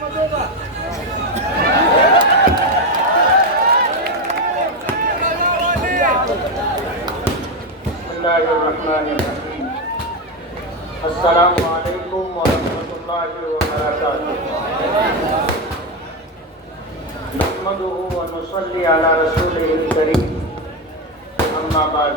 Bismillahirrahmanirrahim. Assalamualaikum warahmatullahi wabarakatuh. Nahmaduhu wa nusalli ala rasulihil kareem. Amma ba'd.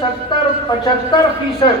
70-75%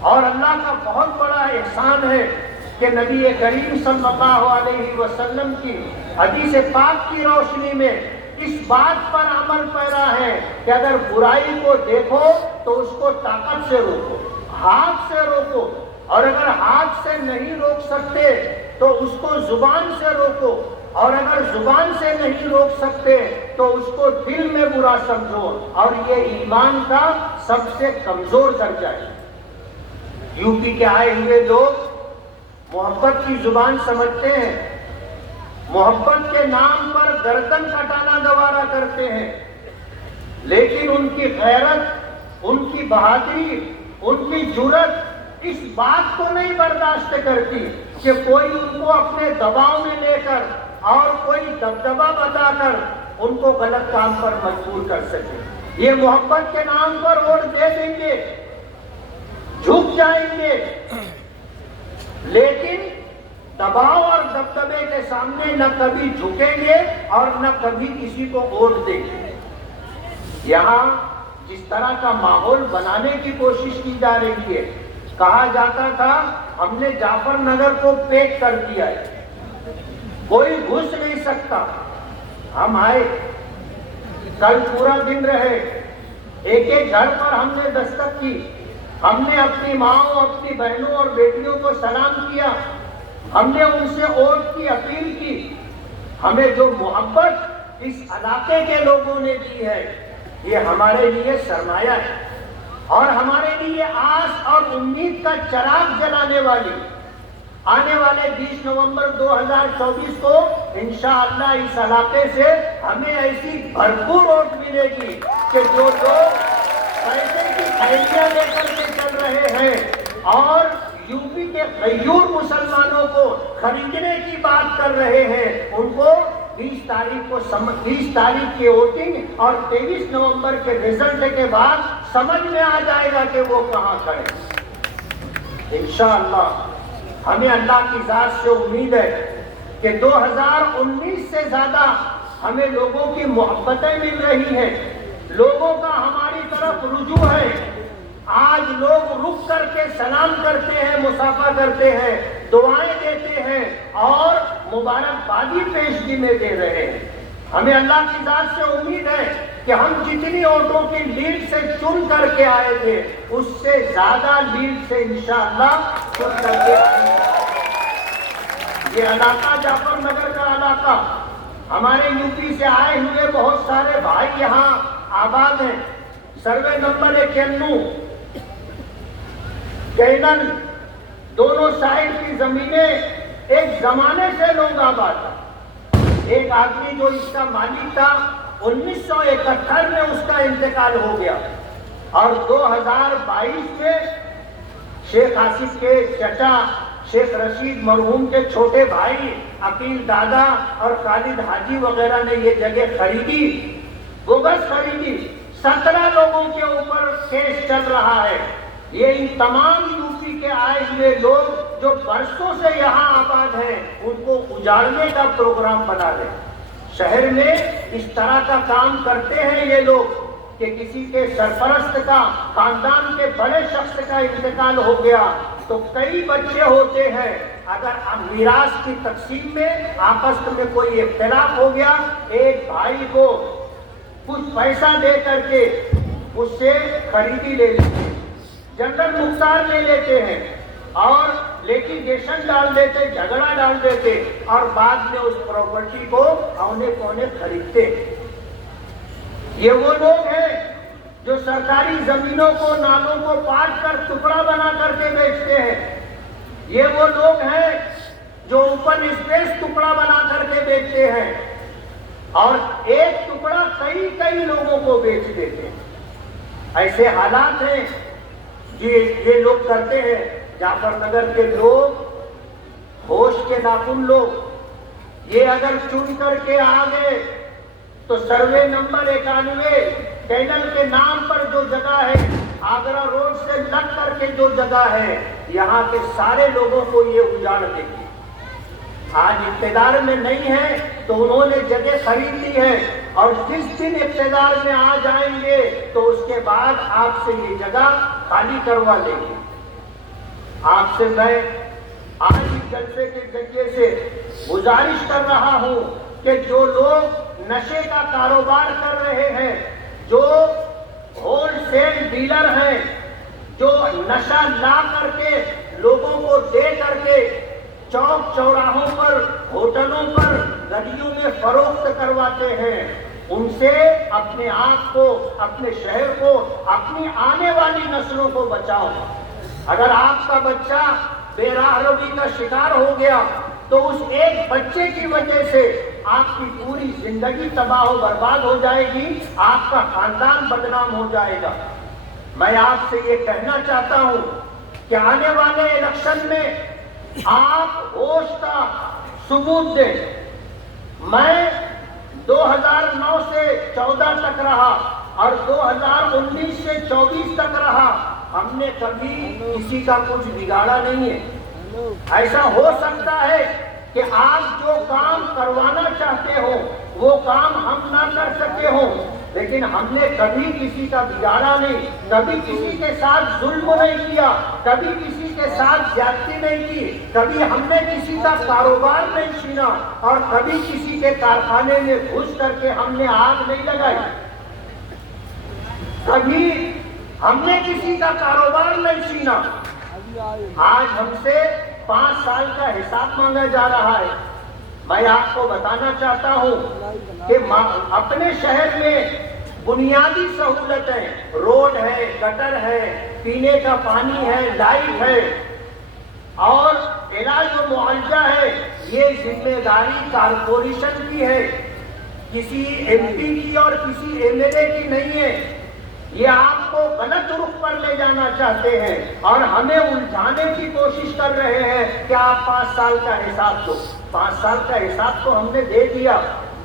اور اللہ کا بہت بڑا احسان ہے کہ نبی کریم صلی اللہ علیہ وسلم کی حدیث پاک کی روشنی میں اس بات پر عمل پیرا ہے کہ اگر برائی کو دیکھو تو اس کو طاقت سے روکو، ہاتھ سے روکو، اور اگر ہاتھ سے نہیں روک سکتے تو اس کو زبان سے روکو، اور اگر زبان سے نہیں روک سکتے تو اس کو دل میں برا سمجھو، اور یہ ایمان کا سب سے کمزور درجہ ہے۔ یو پی کے آئے ہوئے لوگ محبت کی زبان سمجھتے ہیں، محبت کے نام پر گردن کٹانا گوارا کرتے ہیں، لیکن ان کی غیرت، ان کی بہادری، ان کی جرأت اس بات کو نہیں برداشت کرتی کہ کوئی ان کو اپنے دباؤ میں لے کر اور کوئی دبدبا بتا کر ان کو غلط کام پر مجبور کر سکے۔ یہ محبت کے نام پر ووٹ دے دیں گے، جھک جائیں گے، لیکن دباؤ اور دبدبے کے سامنے نہ کبھی جھکیں گے اور نہ کبھی کسی کو ووٹ دیں گے۔ یہاں جس طرح کا ماحول بنانے کی کوشش کی جا رہی ہے، کہا جاتا تھا ہم نے جعفر نگر کو پیک کر دیا ہے، کوئی گھس نہیں سکتا۔ ہم آئے، کل پورا دن رہے، ایک ایک گھر پر ہم نے دستک کی، ہم نے اپنی ماؤں، اپنی بہنوں اور بیٹیوں کو سلام کیا، ہم نے ان سے ووٹ کی اپیل کی۔ ہمیں جو محبت اس علاقے کے لوگوں نے دی ہے یہ ہمارے لیے سرمایہ ہے، اور ہمارے لیے آس اور امید کا چراغ جلانے والی آنے والے 20 نومبر 2024 کو انشاءاللہ اس علاقے سے ہمیں ایسی بھرپور ووٹ ملے گی کہ جو لوگ پیسے کی تھیلیاں لے کر کے چل رہے ہیں اور یو پی کے غیور مسلمانوں کو خریدنے کی بات کر رہے ہیں، ان کو 20 تاریخ کی ووٹنگ اور 23 نومبر کے رزلٹ کے بعد سمجھ میں آ جائے گا کہ وہ کہاں کھڑے۔ انشاءاللہ ہمیں اللہ کی ذات سے امید ہے کہ 2019 سے زیادہ ہمیں لوگوں کی محبتیں مل رہی ہیں، لوگوں کا ہماری طرف رجوع ہے۔ آج لوگ رک کر کے سلام کرتے ہیں، مصافحہ کرتے ہیں، دعائیں دیتے ہیں اور مبارکبادی پیشگی میں دے رہے ہیں۔ ہمیں اللہ کی ذات سے امید ہے کہ ہم جتنی ووٹوں کی لیڈ سے چن کر کے آئے تھے اس سے زیادہ لیڈ سے انشاءاللہ چن کر کے آئے گے۔ یہ علاقہ جعفر نگر کا علاقہ، ہمارے یو پی سے آئے ہوئے بہت سارے بھائی یہاں آباد ہیں۔ سروے نمبر 91 کینن دونوں سائڈ کی زمینیں ایک زمانے سے لوگ آباد ہیں۔ ایک آدمی جو اس کا مالک تھا 1971 میں اس کا انتقال ہو گیا، اور 2022 میں شیخ آصف کے چچا شیخ رشید مرحوم کے چھوٹے بھائی عقیل دادا اور خالد حاجی وغیرہ نے یہ جگہ خریدی، گوگس خریدی۔ 17 لوگوں کے اوپر کیس چل رہا ہے۔ یہ ان تمام یو پی کے آئے ہوئے لوگ جو برسوں سے یہاں آباد ہیں ان کو اجاڑنے کا پروگرام بنا رہے ہیں۔ شہر میں اس طرح کا کام کرتے ہیں یہ لوگ کہ کسی کے سرپرست کا، خاندان کے بڑے شخص کا انتقال ہو گیا تو کئی بچے ہوتے ہیں، اگر میراث کی تقسیم میں آپس میں کوئی اختلاف ہو گیا، ایک بھائی کو کچھ پیسہ دے کر کے اس سے خریدی لے لیتے ہیں، جنرل مختار لے لیتے ہیں اور لیٹیگیشن ڈال دیتے، جھگڑا ڈال دیتے اور بعد میں اس پراپرٹی کو اونے پونے خریدتے۔ یہ وہ لوگ ہیں جو سرکاری زمینوں کو، نالوں کو پاٹ کر ٹکڑا بنا کر کے بیچتے ہیں۔ یہ وہ لوگ ہیں جو اوپن اسپیس ٹکڑا بنا کر کے بیچتے ہیں اور ایک ٹکڑا کئی لوگوں کو بیچ دیتے ہیں۔ ایسے حالات ہیں یہ لوگ کرتے ہیں۔ جعفر نگر کے لوگ، ہوش کے ناخن لوگ، یہ اگر چن کر کے آ گئے تو سروے نمبر 91 کینل کے نام پر جو جگہ ہے، آگرہ روڈ سے لگ کر کے جو جگہ ہے، یہاں کے سارے لوگوں کو یہ اجاڑ دے گی۔ آج اقتدار میں نہیں ہے تو انہوں نے جگہ خرید لی ہے، اور جس دن اقتدار میں آ جائیں گے تو اس کے بعد آپ سے یہ جگہ خالی کروا لیں گے۔ آپ سے میں آج اس جلسے کے ذریعے سے گزارش کر رہا ہوں کہ جو لوگ نشے کا کاروبار کر رہے ہیں، جو ہول سیل ڈیلر ہیں، جو نشہ لا کر کے لوگوں کو دے کر کے چوک چوراہوں پر، ہوٹلوں پر، گلیوں میں فروخت کرواتے ہیں، ان سے اپنے آپ کو، اپنے شہر کو، اپنی آنے والی نسلوں کو بچاؤ۔ اگر آپ کا بچہ بے راہ روی کا شکار ہو گیا تو اس ایک بچے کی وجہ سے آپ کی پوری زندگی تباہ و برباد ہو جائے گی، آپ کا خاندان بدنام ہو جائے گا۔ میں آپ سے یہ کہنا چاہتا ہوں کہ آنے والے الیکشن میں آپ ہوش کا ثبوت دیں۔ میں 2009 سے 14 تک رہا اور 2019 سے 24 تک رہا، ہم نے کبھی کسی کا کچھ بگاڑا نہیں ہے۔ ایسا ہو سکتا ہے کہ آپ جو کام کروانا چاہتے ہو وہ کام ہم نہ کر سکے ہوں، لیکن ہم نے کبھی کسی کا بگاڑا نہیں، کبھی کسی کے ساتھ ظلم نہیں کیا، کبھی کسی کے ساتھ زیادتی نہیں کی، کبھی ہم نے کسی کا کاروبار نہیں چھینا اور کبھی کسی کے کارخانے میں گھس کر کے ہم نے آگ نہیں لگائی، کبھی ہم نے کسی کا کاروبار نہیں چھینا۔ آج ہم سے 5 سال کا حساب مانگا جا رہا ہے۔ میں آپ کو بتانا چاہتا ہوں کہ اپنے شہر میں بنیادی سہولتیں، روڈ ہے، گٹر ہے، پینے کا پانی ہے، لائٹ ہے اور علاج و معالجہ ہے، یہ ذمہ داری کارپوریشن کی ہے، کسی ایم پی کی اور کسی ایم ایل اے کی نہیں ہے۔ یہ آپ کو غلط رخ پر لے جانا چاہتے ہیں اور ہمیں الجھانے کی کوشش کر رہے ہیں کہ آپ 5 سال کا حساب دو۔ 5 سال کا حساب تو ہم نے دے دیا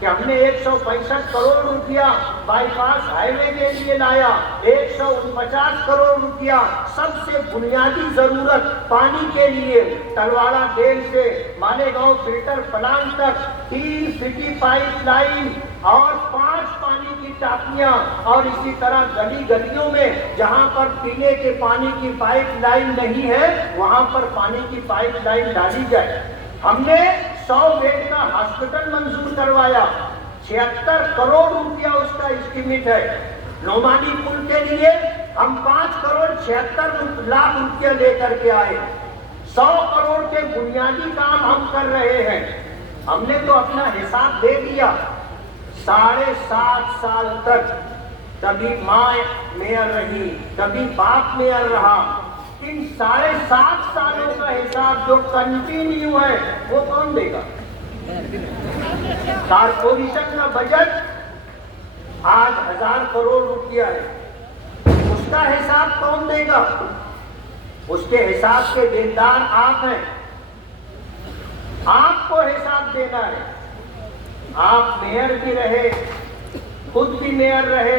کہ ہم نے 165 کروڑ روپیہ بائی پاس ہائی وے کے لیے لایا، 149 کروڑ روپیہ سب سے بنیادی ضرورت پانی کے لیے، تلواڑہ ڈیم سے مالیگاؤں فلٹر پلانٹ تک 3 سٹی پائپ لائن اور 5 پانی کی ٹاپیاں، اور اسی طرح گلی گلیوں میں جہاں پر پینے کے پانی کی پائپ لائن نہیں ہے وہاں پر پانی کی پائپ لائن ڈالی جائے۔ ہم نے 100 بیڈ کا ہاسپٹل منظور کروایا، 76 کروڑ روپیہ اس کا اسٹیمیٹ ہے۔ نعمانی پل کے لیے ہم 5 کروڑ 76 لاکھ روپیہ لے کر کے آئے۔ 100 کروڑ کے بنیادی کام ہم کر رہے ہیں۔ ہم نے تو اپنا حساب دے دیا۔ 7.5 سال تک کبھی ماں میئر رہی، کبھی باپ میئر رہا، ان 7.5 سالوں کا حساب جو کنٹینیو ہے وہ کون دے گا؟ کارپوریشن کا بجٹ آج 1000 کروڑ روپیہ ہے، اس کا حساب کون دے گا؟ اس کے حساب کے دیندار آپ ہیں، آپ کو حساب دینا ہے۔ آپ میئر بھی رہے، خود بھی میئر رہے،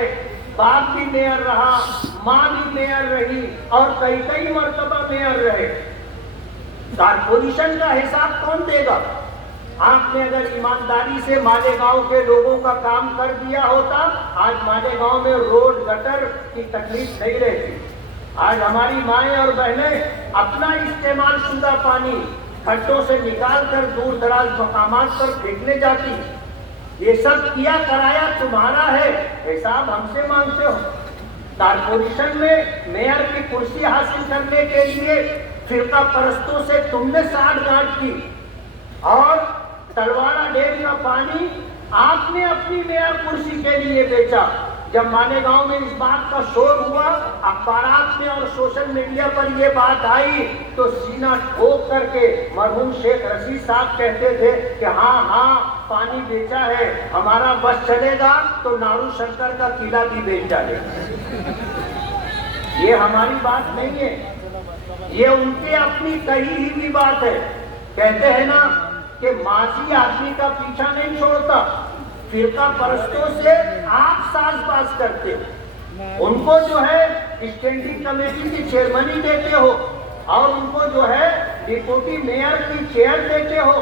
باپ بھی میئر رہا، ماں بھی میئر رہی اور کئی مرتبہ میئر رہے۔ کارپوریشن کا حساب کون دے گا؟ آپ نے اگر ایمانداری سے مالیگاؤں کے لوگوں کا کام کر دیا ہوتا، آج مالیگاؤں میں روڈ گٹر کی تکلیف نہیں رہتی۔ آج ہماری مائیں اور بہنیں اپنا استعمال شدہ پانی کھڈوں سے نکال کر دور دراز مقامات پر پھینکنے جاتی۔ یہ سب کیا کرایا تمہارا ہے، حساب ہم سے مانگتے ہو۔ کارپوریشن میں میئر کی کرسی حاصل کرنے کے لیے فرقہ پرستوں سے تم نے ساٹھ گانٹھ کی، اور تلواڑہ ڈیم کا پانی آپ نے اپنی میئر کرسی کے لیے بیچا۔ جب مالیگاؤں میں اس بات کا شور ہوا، اخبارات میں اور سوشل میڈیا پر یہ بات آئی، تو سینہ ٹھوک کر کے مرحوم شیخ رشید صاحب کہتے تھے کہ ہاں پانی بیچا ہے، ہمارا بس چلے گا تو ناڑو شنکر کا قلعہ بھی بیچ ڈالے گا۔ یہ ہماری بات نہیں ہے، یہ ان کی اپنی کہی ہوئی بات ہے۔ کہتے ہیں نا کہ ماضی آدمی کا پیچھا نہیں چھوڑتا۔ فرقہ پرستوں سے آپ ساز باز کرتے ہو، ان کو جو ہے اسٹینڈنگ کمیٹی کی چیئرمنی دیتے ہو اور ان کو جو ہے ڈپٹی میئر کی چیئر دیتے ہو۔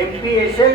MPSL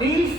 20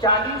40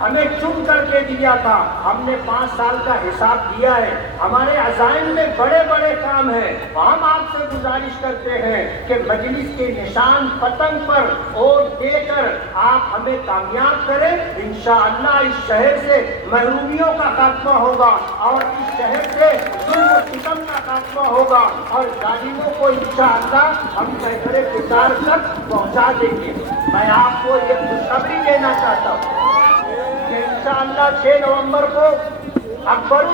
ہمیں چن کر کے دیا تھا. ہم نے 5 سال کا حساب دیا ہے. ہمارے عزائم میں بڑے بڑے کام ہیں. ہم آپ سے گزارش کرتے ہیں کہ مجلس کے نشان پتنگ پر ووٹ دے کر آپ ہمیں کامیاب کریں. انشاءاللہ اس شہر سے محرومیوں کا خاتمہ ہوگا اور اس شہر سے ظلم و ستم کا خاتمہ ہوگا اور ظالموں کو انشاءاللہ ہم بہتر کردار تک پہنچا دیں گے. میں آپ کو یہ خوشخبری دینا چاہتا ہوں کہ انشاءاللہ 6 نومبر کو اکبر